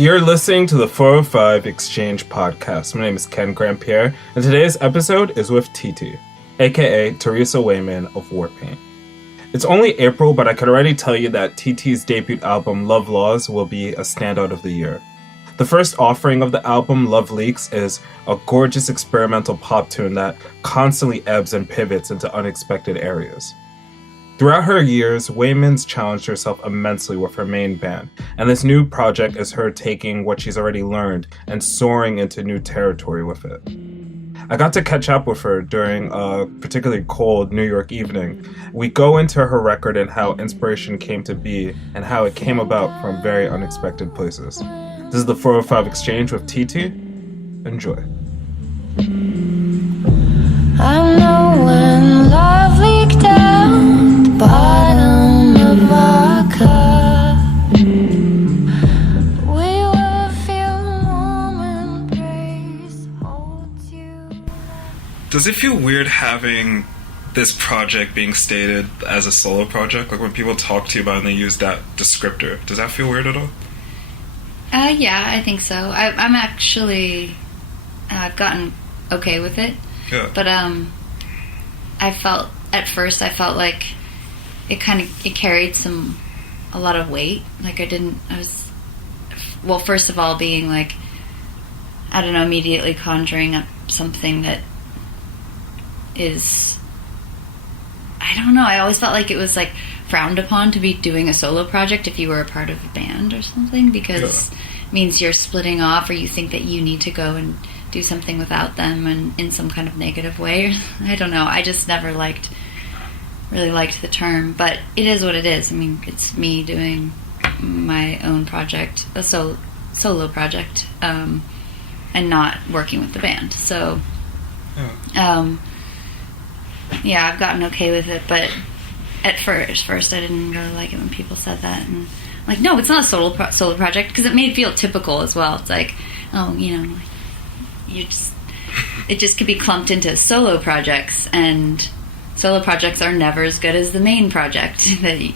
You're listening to the 405 Exchange podcast. My name is Ken Grand-Pierre, and today's episode is with TT, aka Theresa Wayman of Warpaint. It's only April, but I could already tell you that TT's debut album, LoveLeaks, will be a standout of the year. The first offering of the album, LoveLeaks, is a gorgeous experimental pop tune that constantly ebbs and pivots into unexpected areas. Throughout her years, Wayman's challenged herself immensely with her main band, and this new project is her taking what she's already learned and soaring into new territory with it. I got to catch up with her during a particularly cold New York evening. We go into her record and how inspiration came to be and how it came about from very unexpected places. This is the 405 Exchange with TT. Enjoy. I know when love leaked down the bottom of our cup, we will feel warm embrace holds you. Does it feel weird having this project being stated as a solo project? Like when people talk to you about it and they use that descriptor, does that feel weird at all? Yeah, I think so. I'm actually, I've gotten okay with it. Yeah. But at first I felt like it carried a lot of weight. Like first of all, being like, I don't know, immediately conjuring up something that is, I don't know, I always felt like it was like frowned upon to be doing a solo project if you were a part of a band or something, because it means you're splitting off, or you think that you need to go and do something without them and in some kind of negative way. I don't know. I just never really liked the term, but it is what it is. I mean, it's me doing my own project, a solo project, and not working with the band. So, I've gotten okay with it, but at first I didn't really like it when people said that, and I'm like, no, it's not a solo project, because it made it feel typical as well. It's like, oh, it just could be clumped into solo projects, and solo projects are never as good as the main project. And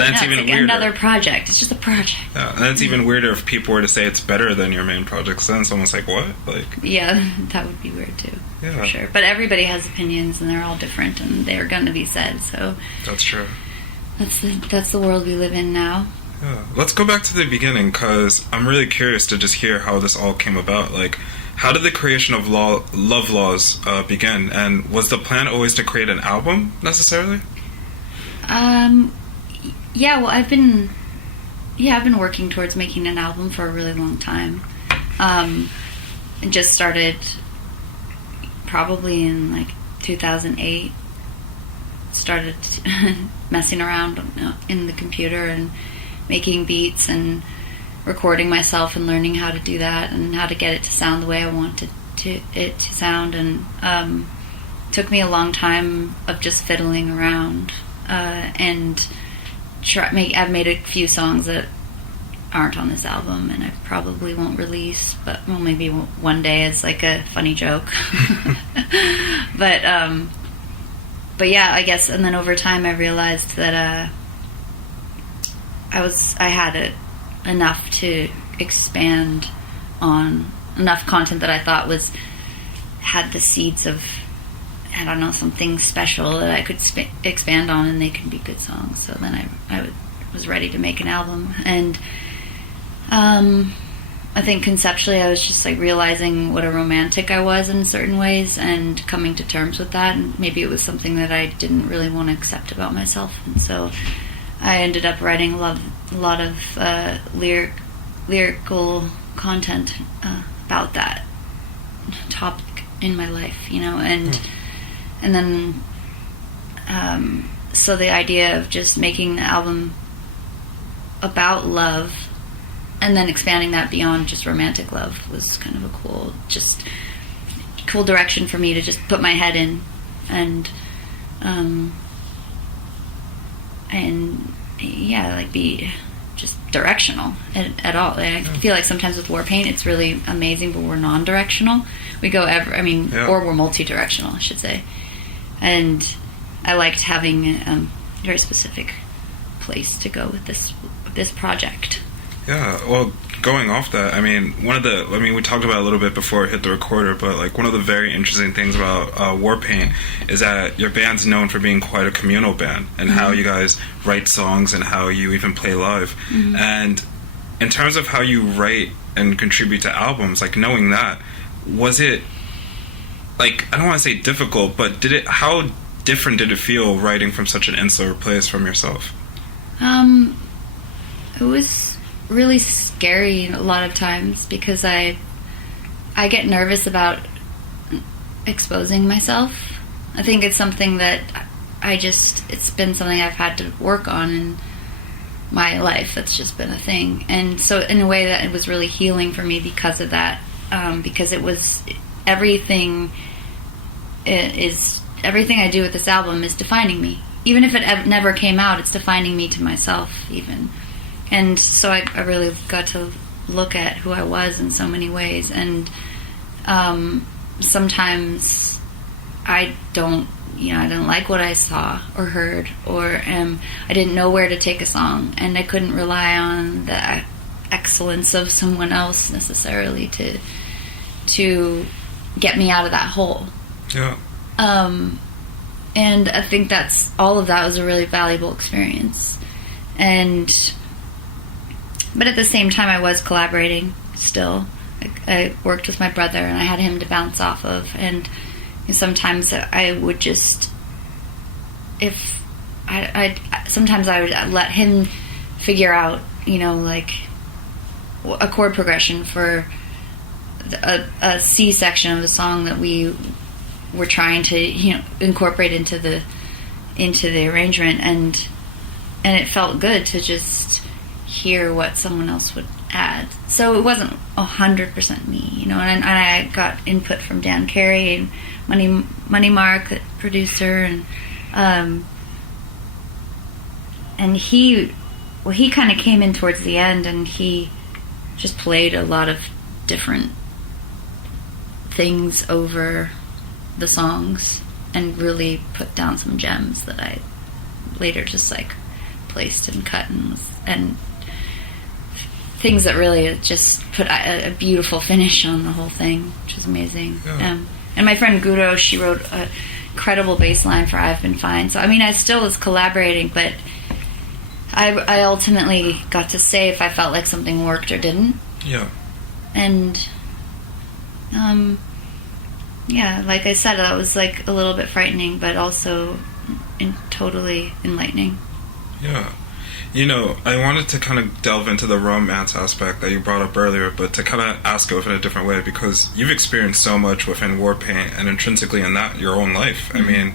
that's even like weirder. Another project. It's just a project. Yeah, and that's even weirder if people were to say it's better than your main project. So then someone's like, what? Like, yeah, that would be weird too. Yeah. For sure. But everybody has opinions, and they're all different, and they're going to be said. So that's true. That's the world we live in now. Yeah. Let's go back to the beginning, because I'm really curious to just hear how this all came about. Like, how did the creation of LoveLeaks begin? And was the plan always to create an album, necessarily? Yeah, well, I've been working towards making an album for a really long time. And just started probably in like 2008. Started messing around in the computer and making beats and recording myself and learning how to do that and how to get it to sound the way I wanted it to sound. And took me a long time of just fiddling around and I've made a few songs that aren't on this album, and I probably won't release, but maybe one day as like a funny joke. but yeah, I guess. And then over time, I realized that I had enough to expand on, enough content that I thought had the seeds of, I don't know, something special that I could expand on, and they can be good songs. So then I was ready to make an album. And I think conceptually I was just like realizing what a romantic I was in certain ways and coming to terms with that. And maybe it was something that I didn't really want to accept about myself. And so I ended up writing a lot of lyrical content about that topic in my life, and then so the idea of just making the album about love and then expanding that beyond just romantic love was kind of a cool direction for me to just put my head in and be just directional at all. I feel like sometimes with Warpaint it's really amazing, but we're non-directional. We go or we're multi-directional, I should say. And I liked having a very specific place to go with this this project. Yeah, well, going off that, I mean, we talked about it a little bit before it hit the recorder, but like one of the very interesting things about Warpaint is that your band's known for being quite a communal band, and how you guys write songs and how you even play live. And in terms of how you write and contribute to albums, like knowing that, was it, like, I don't want to say difficult, but how different did it feel writing from such an insular place from yourself? It was really scary a lot of times because I get nervous about exposing myself. I think it's something that it's been something I've had to work on in my life. That's just been a thing. And so in a way that it was really healing for me because of that, because it was everything I do with this album is defining me. Even if it never came out, it's defining me to myself even. And so I really got to look at who I was in so many ways. And sometimes I didn't like what I saw or heard, or I didn't know where to take a song, and I couldn't rely on the excellence of someone else necessarily to get me out of that hole. Yeah. And I think all of that was a really valuable experience. But at the same time, I was collaborating still. I worked with my brother, and I had him to bounce off of. And sometimes I would just, sometimes I would let him figure out, like a chord progression for a C section of the song that we were trying to incorporate into the arrangement, and it felt good to just hear what someone else would add. So it wasn't 100% me, and I got input from Dan Carey and Money Mark, the producer, and he kind of came in towards the end, and he just played a lot of different things over the songs and really put down some gems that I later just like placed and cut and things that really just put a beautiful finish on the whole thing, which is amazing. Yeah. And my friend Gudo, she wrote a incredible bass line for I've Been Fine. So I mean, I still was collaborating, but I ultimately got to say if I felt like something worked or didn't. Yeah. And yeah, like I said, that was like a little bit frightening, but also totally enlightening. Yeah. I wanted to kind of delve into the romance aspect that you brought up earlier, but to kind of ask it in a different way, because you've experienced so much within Warpaint and intrinsically in that, your own life. Mm-hmm. I mean,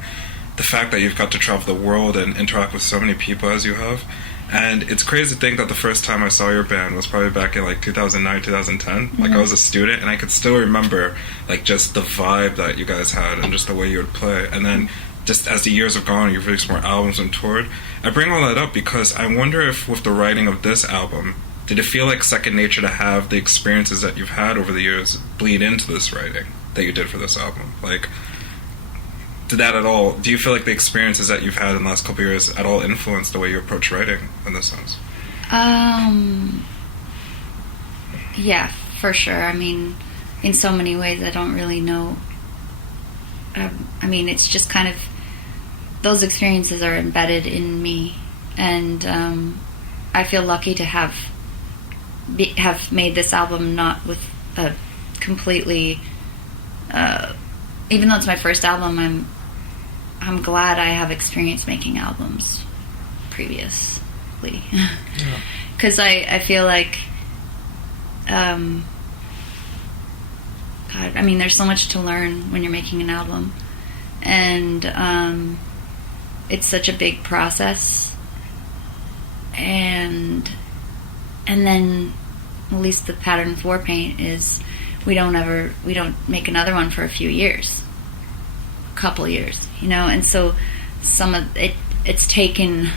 the fact that you've got to travel the world and interact with so many people as you have, and it's crazy to think that the first time I saw your band was probably back in like 2009, 2010. Mm-hmm. Like I was a student, and I could still remember like just the vibe that you guys had and just the way you would play. And then just as the years have gone, you've released more albums and toured. I bring all that up because I wonder if with the writing of this album, did it feel like second nature to have the experiences that you've had over the years bleed into this writing that you did for this album? Like, do you feel like the experiences that you've had in the last couple of years at all influenced the way you approach writing in this sense? Yeah, for sure. I mean, in so many ways I don't really know. I mean, it's just kind of, those experiences are embedded in me, and I feel lucky to have made this album not with a completely, even though it's my first album, I'm glad I have experience making albums previously. Because I feel like, God, I mean, there's so much to learn when you're making an album, and it's such a big process, and then at least the pattern of Warpaint is we don't make another one for a few years, a couple years, and so some of it's taken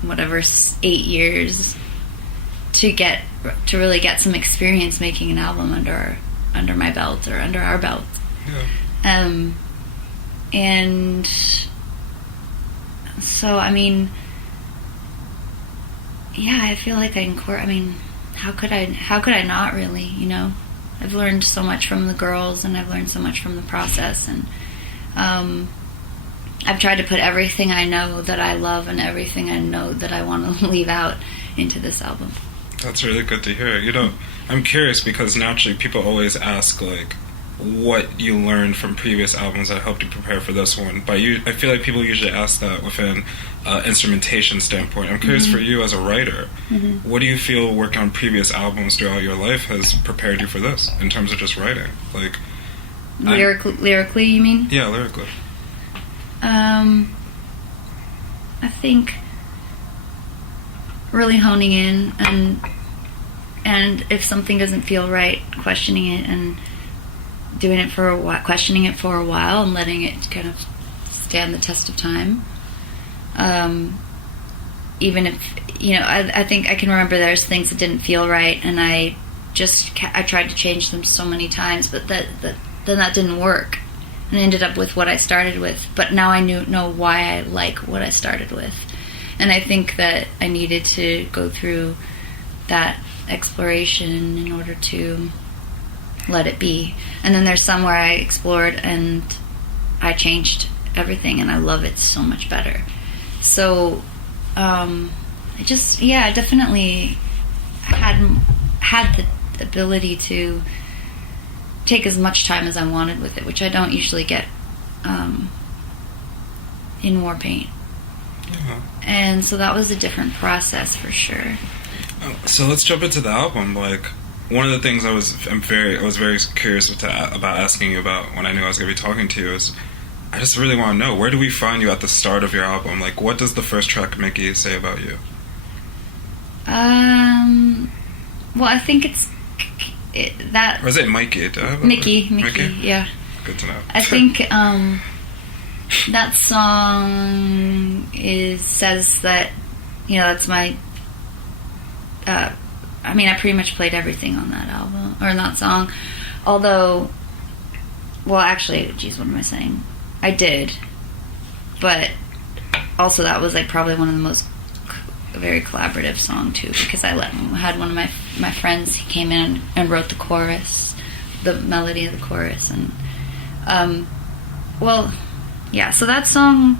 whatever 8 years to really get some experience making an album under my belt or under our belt. Yeah. And so I mean, yeah, I feel like I mean, how could I not really, you know? I've learned so much from the girls, and I've learned so much from the process, and I've tried to put everything I know that I love and everything I know that I want to leave out into this album. That's really good to hear. You know, I'm curious because naturally people always ask, like, what you learned from previous albums that helped you prepare for this one. But I feel like people usually ask that within instrumentation standpoint. I'm curious for you as a writer, what do you feel working on previous albums throughout your life has prepared you for this in terms of just writing? Like, lyrically, you mean? Yeah, lyrically. I think really honing in and if something doesn't feel right, questioning it and doing it for a while, questioning it for a while and letting it kind of stand the test of time. Even if, you know, I think I can remember there's things that didn't feel right, and I tried to change them so many times, but then that didn't work, and ended up with what I started with. But now I know why I like what I started with, and I think that I needed to go through that exploration in order to let it be. And then there's some where I explored and I changed everything, and I love it so much better. So I just, I definitely had the ability to take as much time as I wanted with it, which I don't usually get in Warpaint. And so that was a different process for sure. So let's jump into the album. Like, one of the things I was very curious about asking you about when I knew I was going to be talking to you is, I just really want to know, where do we find you at the start of your album? Like, what does the first track, Mickey, say about you? Well, I think it's that... Or is it Mikey? Mickey, yeah. Good to know. I think that song says that, you know, that's my... I mean, I pretty much played everything on that album, or in that song. Although, well, actually, geez, what am I saying? I did. But also that was like probably one of the most very collaborative song too, because I had one of my friends, he came in and wrote the chorus, the melody of the chorus, and so that song,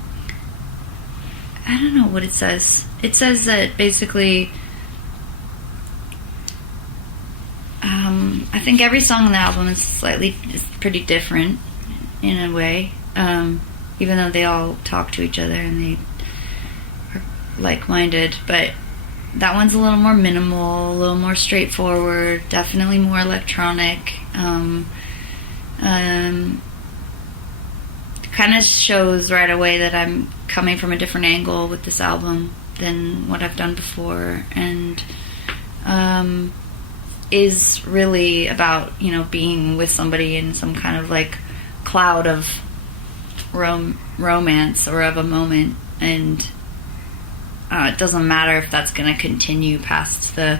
I don't know what it says. It says that basically I think every song on the album is pretty different in a way, even though they all talk to each other and they are like-minded, but that one's a little more minimal, a little more straightforward, definitely more electronic. Kind of shows right away that I'm coming from a different angle with this album than what I've done before, and is really about, you know, being with somebody in some kind of like cloud of romance or of a moment, and it doesn't matter if that's going to continue past the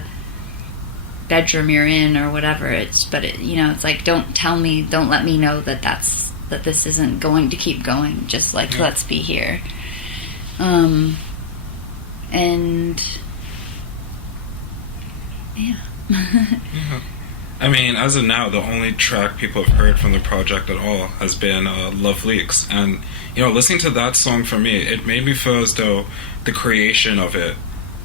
bedroom you're in or whatever. It's like, don't let me know that this isn't going to keep going. Just like, let's be here. And yeah. I mean, as of now, the only track people have heard from the project at all has been LoveLeaks. And, you know, listening to that song for me, it made me feel as though the creation of it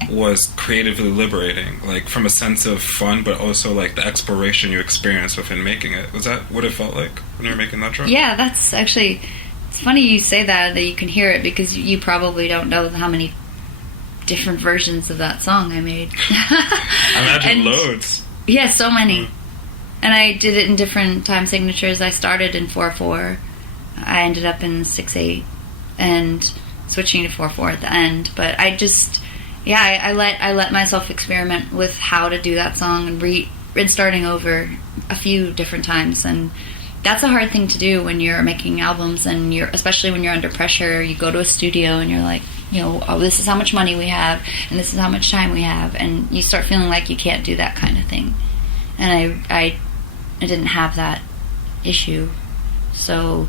was creatively liberating, like from a sense of fun, but also like the exploration you experienced within making it. Was that what it felt like when you were making that track? Yeah, that's actually, it's funny you say that you can hear it, because you probably don't know how many different versions of that song I made. I imagine loads. Yeah, so many. And I did it in different time signatures. I started in 4/4. I ended up in 6/8 and switching to 4/4 at the end. But I just, I let myself experiment with how to do that song and starting over a few different times. And that's a hard thing to do when you're making albums, and especially when you're under pressure. You go to a studio and you're like, you know, oh, this is how much money we have, and this is how much time we have, and you start feeling like you can't do that kind of thing. And I didn't have that issue, so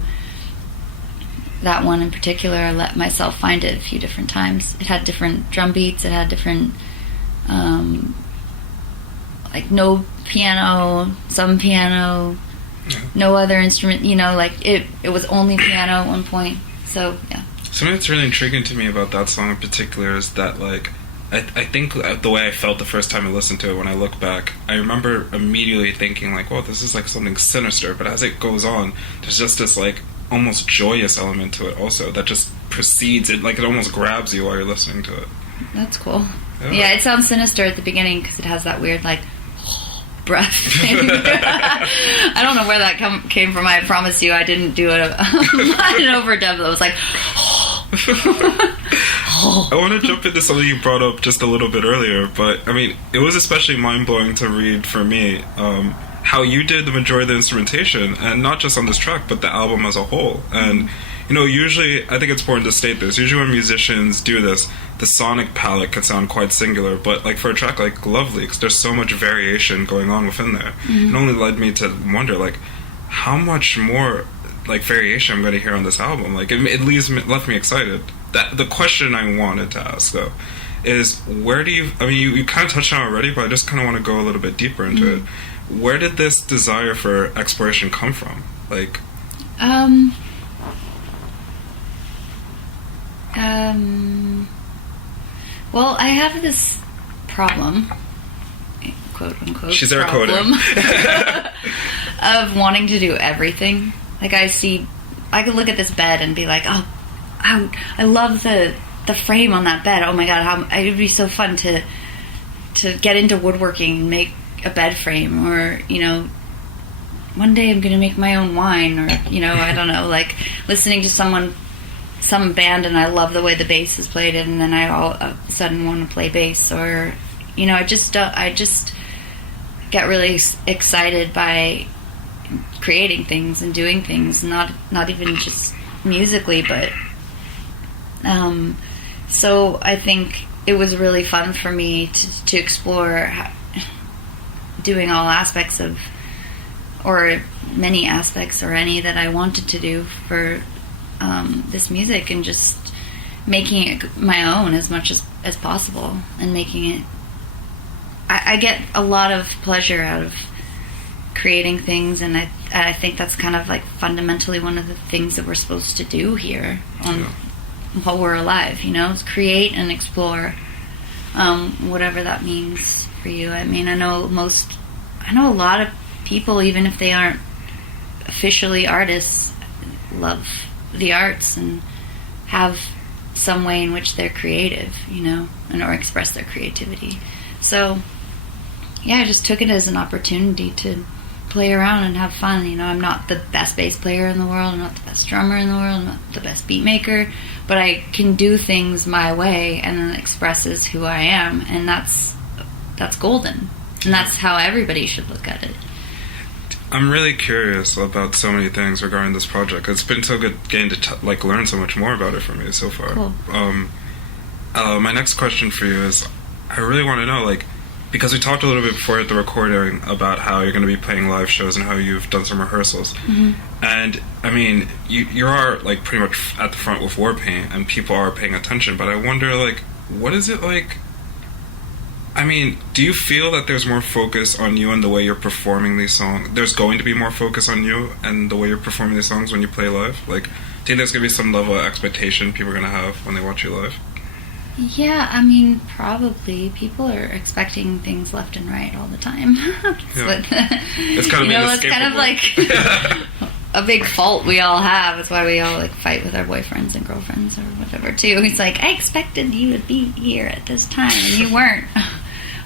that one in particular, I let myself find it a few different times. It had different drum beats, it had different Like no piano, some piano, no other instrument, you know, like it was only piano at one point. So yeah. Something that's really intriguing to me about that song in particular is that, like, I think the way I felt the first time I listened to it, when I look back, I remember immediately thinking, like, well, this is like something sinister, but as it goes on, there's just this, like, almost joyous element to it also that just precedes it, like it almost grabs you while you're listening to it. That's cool. Yeah, it sounds sinister at the beginning because it has that weird, like, breath thing. I don't know where that came from. I promise you I didn't do an overdub that was like... I want to jump into something you brought up just a little bit earlier, but I mean, it was especially mind-blowing to read for me how you did the majority of the instrumentation, and not just on this track, but the album as a whole. And you know, usually, I think it's important to state this, usually when musicians do this, the sonic palette can sound quite singular, but like for a track like LoveLeaks, there's so much variation going on within there. It only led me to wonder, like, how much more like variation I'm going to hear on this album. Like, it left me excited. The question I wanted to ask, though, is where do you... I mean, you kind of touched on it already, but I just kind of want to go a little bit deeper into it. Where did this desire for exploration come from? Like... Well, I have this problem, quote unquote, she's there problem, of wanting to do everything. Like, I could look at this bed and be like, oh, I love the frame on that bed. Oh my god, it would be so fun to get into woodworking and make a bed frame, or, you know, one day I'm gonna make my own wine, or, you know, I don't know, like listening to some band and I love the way the bass is played, and then I all of a sudden want to play bass, or, you know, I just get really excited by creating things and doing things, not even just musically, but so I think it was really fun for me to explore doing all aspects of, or many aspects, or any that I wanted to do for this music, and just making it my own as much as possible, and making it... I get a lot of pleasure out of creating things, and I think that's kind of like fundamentally one of the things that we're supposed to do here while we're alive, you know, is create and explore, whatever that means for you. I mean, I know a lot of people, even if they aren't officially artists, love the arts and have some way in which they're creative, you know, or express their creativity. So yeah, I just took it as an opportunity to play around and have fun. You know, I'm not the best bass player in the world, I'm not the best drummer in the world, I'm not the best beat maker, but I can do things my way, and it expresses who I am, and that's golden, and that's how everybody should look at it. I'm really curious about so many things regarding this project. It's been so good getting to learn so much more about it from you so far. Cool. My next question for you is, I really want to know, like, because we talked a little bit before at the recording about how you're going to be playing live shows and how you've done some rehearsals. And I mean, you are like pretty much at the front with Warpaint, and people are paying attention, but I wonder, like, what is it like? I mean, do you feel that there's more focus on you and the way you're performing these songs? There's going to be more focus on you and the way you're performing these songs when you play live? Like, do you think there's going to be some level of expectation people are going to have when they watch you live? Yeah, I mean, probably. People are expecting things left and right all the time. It's kind of, you know, it's kind of like a big fault we all have. It's why we all like fight with our boyfriends and girlfriends or whatever too. It's like, I expected you to be here at this time and you weren't.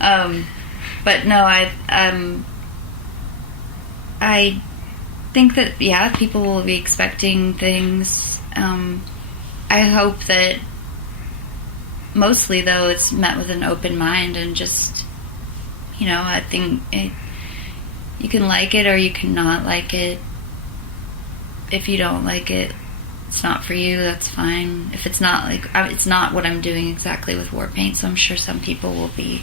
But no, I think that, yeah, people will be expecting things. I hope that mostly, though, it's met with an open mind, and just, you know, I think you can like it or you can not like it. If you don't like it, it's not for you, that's fine. If it's not, like, it's not what I'm doing exactly with Warpaint, so I'm sure some people will be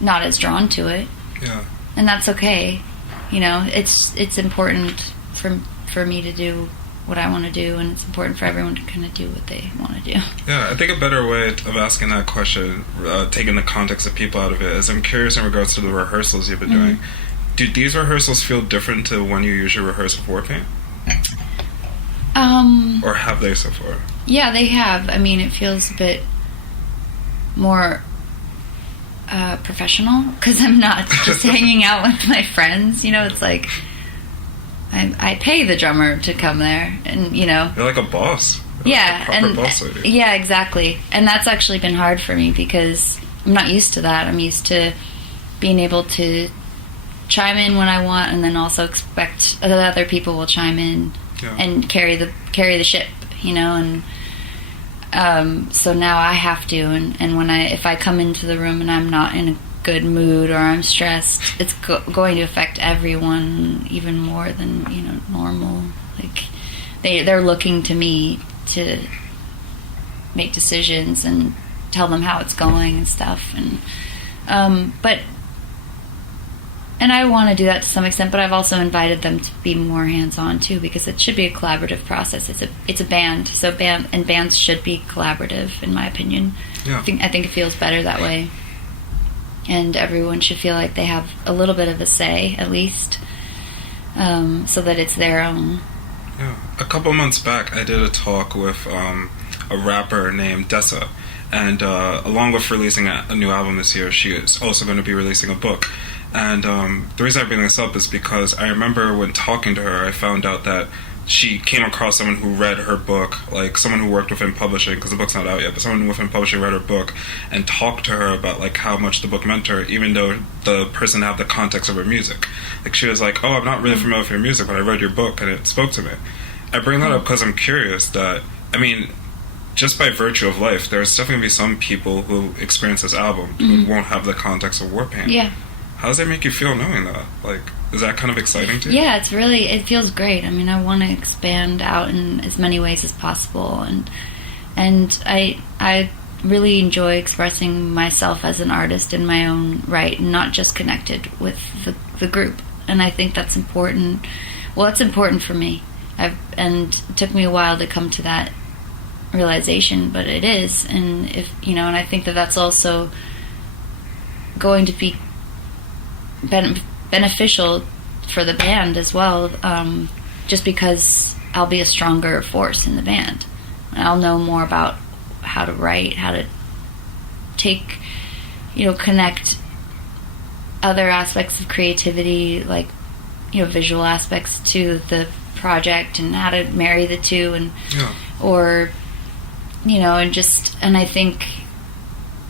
not as drawn to it. Yeah. And that's okay. You know, it's important for me to do what I want to do, and it's important for everyone to kind of do what they want to do. Yeah, I think a better way of asking that question, taking the context of people out of it, is I'm curious in regards to the rehearsals you've been doing. Do these rehearsals feel different to when you usually rehearse with Warpaint? Or have they so far? Yeah, they have. I mean, it feels a bit more professional, because I'm not just hanging out with my friends. You know, it's like I pay the drummer to come there, and you know, you're like a boss. Yeah, like a proper and boss lady. Yeah, exactly. And that's actually been hard for me because I'm not used to that. I'm used to being able to chime in when I want, and then also expect that other people will chime in and carry the ship. You know, and so now I have to. And if I come into the room and I'm not in a good mood or I'm stressed, it's going to affect everyone even more than normal. Like they're looking to me to make decisions and tell them how it's going and stuff, and I want to do that to some extent, but I've also invited them to be more hands-on too, because it should be a collaborative process. It's a band, so bands should be collaborative, in my opinion. Yeah. I think it feels better that way. And everyone should feel like they have a little bit of a say, at least, so that it's their own. Yeah. A couple months back, I did a talk with a rapper named Dessa, and along with releasing a new album this year, she is also going to be releasing a book. And the reason I bring this up is because I remember when talking to her, I found out that she came across someone who read her book, like someone who worked within publishing, because the book's not out yet, but someone within publishing read her book and talked to her about like how much the book meant to her, even though the person didn't have the context of her music. Like she was like, "Oh, I'm not really familiar with your music, but I read your book and it spoke to me." I bring that up because I'm curious that, I mean, just by virtue of life, there's definitely going to be some people who experience this album who won't have the context of Warpaint. Yeah. How does that make you feel knowing that? Like, is that kind of exciting to you? Yeah, it feels great. I mean, I want to expand out in as many ways as possible, and I really enjoy expressing myself as an artist in my own right, and not just connected with the group. And I think that's important. Well, it's important for me. And it took me a while to come to that realization, but it is. And and I think that's also going to be beneficial for the band as well, just because I'll be a stronger force in the band. I'll know more about how to write, how to connect other aspects of creativity, like visual aspects, to the project, and how to marry the two, and and I think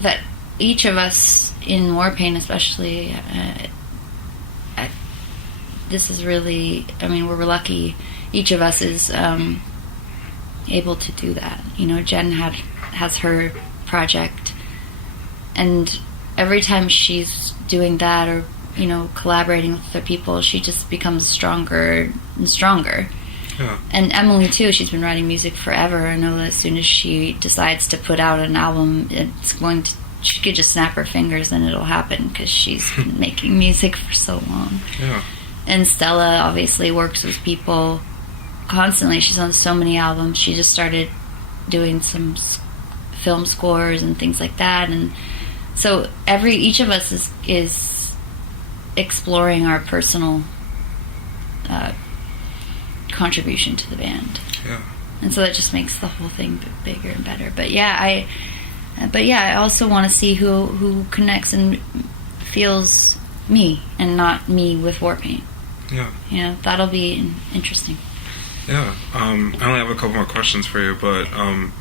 that each of us in Warpaint, especially, this is really, I mean, we're lucky. Each of us is able to do that. Jen has her project, and every time she's doing that or collaborating with other people, she just becomes stronger and stronger. Yeah. And Emily too, she's been writing music forever. I know that as soon as she decides to put out an album, she could just snap her fingers and it'll happen, because she's been making music for so long. Yeah. And Stella obviously works with people constantly. She's on so many albums. She just started doing some film scores and things like that. And so each of us is exploring our personal contribution to the band. Yeah. And so that just makes the whole thing bigger and better. But I also want to see who connects and feels me, and not me with Warpaint. Yeah. That'll be interesting. Yeah. I only have a couple more questions for you, but I'm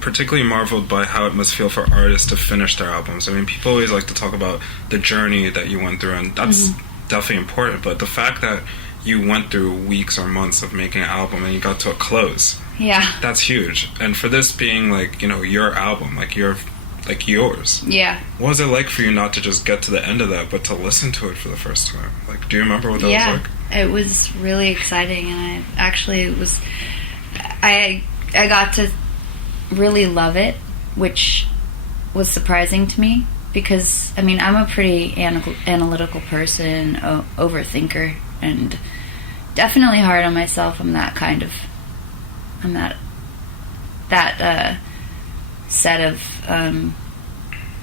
particularly marveled by how it must feel for artists to finish their albums. I mean, people always like to talk about the journey that you went through, and that's definitely important, but the fact that you went through weeks or months of making an album and you got to a close, that's huge. And for this being your album, yours, what was it like for you not to just get to the end of that, but to listen to it for the first time? Like, do you remember what that was like? It was really exciting, and I got to really love it, which was surprising to me, because I'm a pretty analytical person, overthinker, and definitely hard on myself. I'm that kind of I'm that set of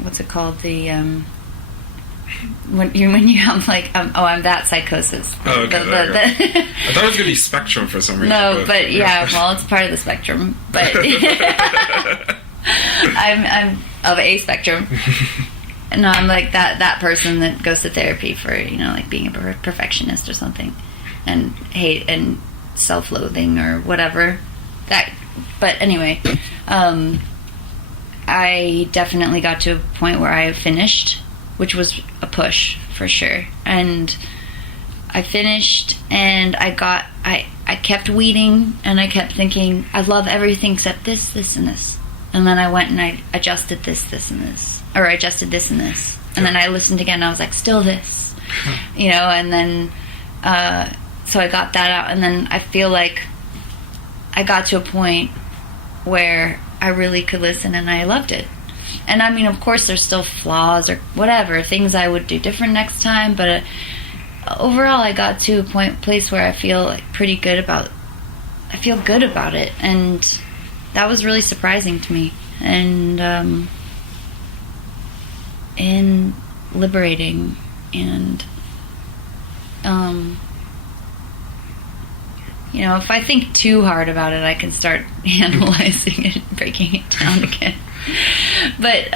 what's it called, the when you have like I'm that psychosis. Oh, okay. I thought it was gonna be spectrum for some reason. No, but yeah, well, it's part of the spectrum, but I'm of a spectrum. No, I'm like that person that goes to therapy for, like being a perfectionist or something, and hate and self-loathing or whatever. But anyway, I definitely got to a point where I finished, which was a push for sure. And I finished, and I kept weeding, and I kept thinking, I love everything except this, this, and this. And then I went and I adjusted this, and this. Or I adjusted this and this. And then I listened again, and I was like, still this. And then, so I got that out. And then I feel like I got to a point where I really could listen, and I loved it. And I mean, of course, there's still flaws or whatever, things I would do different next time. But overall, I got to a place where I feel like pretty good about. I feel good about it, and that was really surprising to me, and liberating, and if I think too hard about it, I can start analyzing it, breaking it down again. But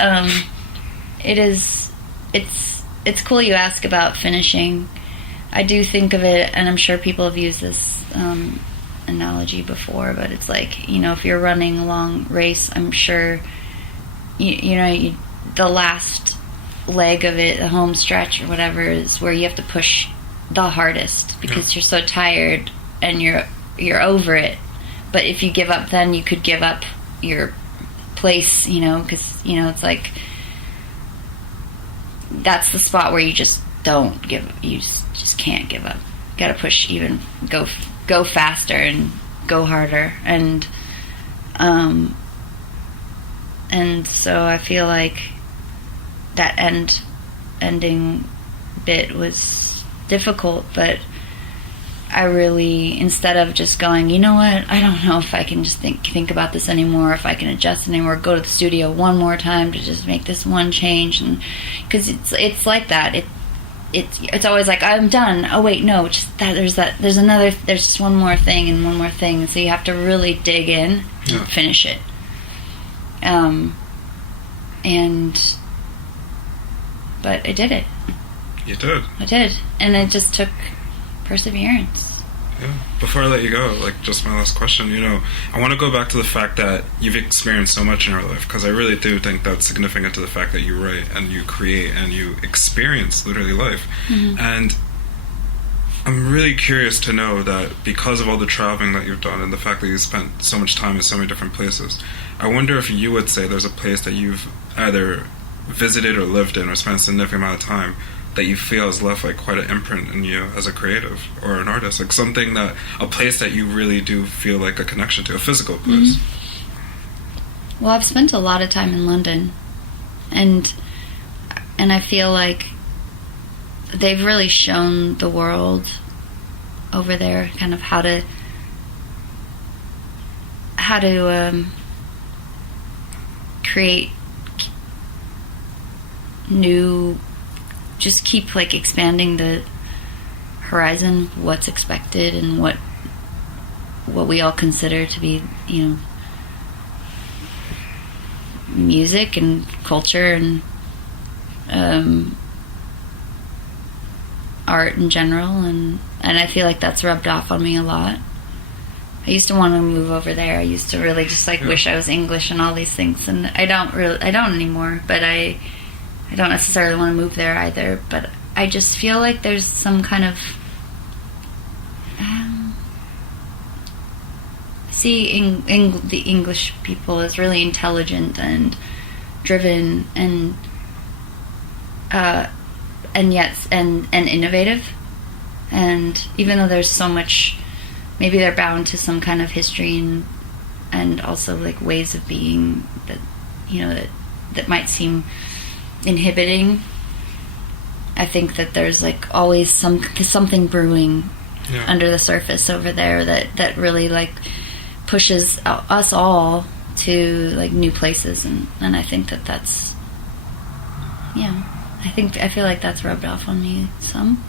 it's cool you ask about finishing. I do think of it, and I'm sure people have used this analogy before, but it's like, if you're running a long race, I'm sure the last leg of it, the home stretch or whatever, is where you have to push the hardest because you're so tired and you're over it. But if you give up, then you could give up your place, because it's like that's the spot where you just don't give. You just can't give up. You gotta push, even go faster and go harder, and so I feel like that ending bit was difficult, but I really, instead of just going, you know what, I don't know if I can just think about this anymore, if I can adjust anymore, go to the studio one more time to just make this one change, and because it's like that, it's always like, I'm done. Oh wait, no, just there's just one more thing and one more thing, and so you have to really dig in and finish it. But I did it. You did. I did, and it just took perseverance. Yeah. Before I let you go, just my last question, I want to go back to the fact that you've experienced so much in your life, because I really do think that's significant to the fact that you write and you create and you experience literally life. Mm-hmm. And I'm really curious to know that because of all the traveling that you've done and the fact that you spent so much time in so many different places, I wonder if you would say there's a place that you've either visited or lived in or spent a significant amount of time that you feel has left quite an imprint in you as a creative or an artist, something that, a place that you really do feel like a connection to, a physical place. Mm-hmm. Well, I've spent a lot of time in London, and I feel like they've really shown the world over there kind of how to create new, just keep expanding the horizon, what's expected and what we all consider to be, music and culture and art in general, and I feel like that's rubbed off on me a lot. I used to want to move over there. I used to really just wish I was English and all these things, and I don't anymore, but I don't necessarily want to move there either, but I just feel like there's some kind of the English people as really intelligent and driven and innovative, and even though there's so much, maybe they're bound to some kind of history and also ways of being that that might seem inhibiting. I think that there's always something brewing under the surface over there that really pushes us all to like new places, and I think that's I feel like that's rubbed off on me some.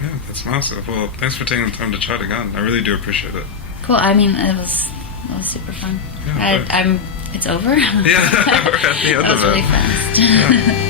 Yeah, that's massive. Well, thanks for taking the time to chat again. I really do appreciate it. Cool. I mean, it was super fun. Yeah, It's over. Yeah, we're at the end That was of it. really fast. Yeah.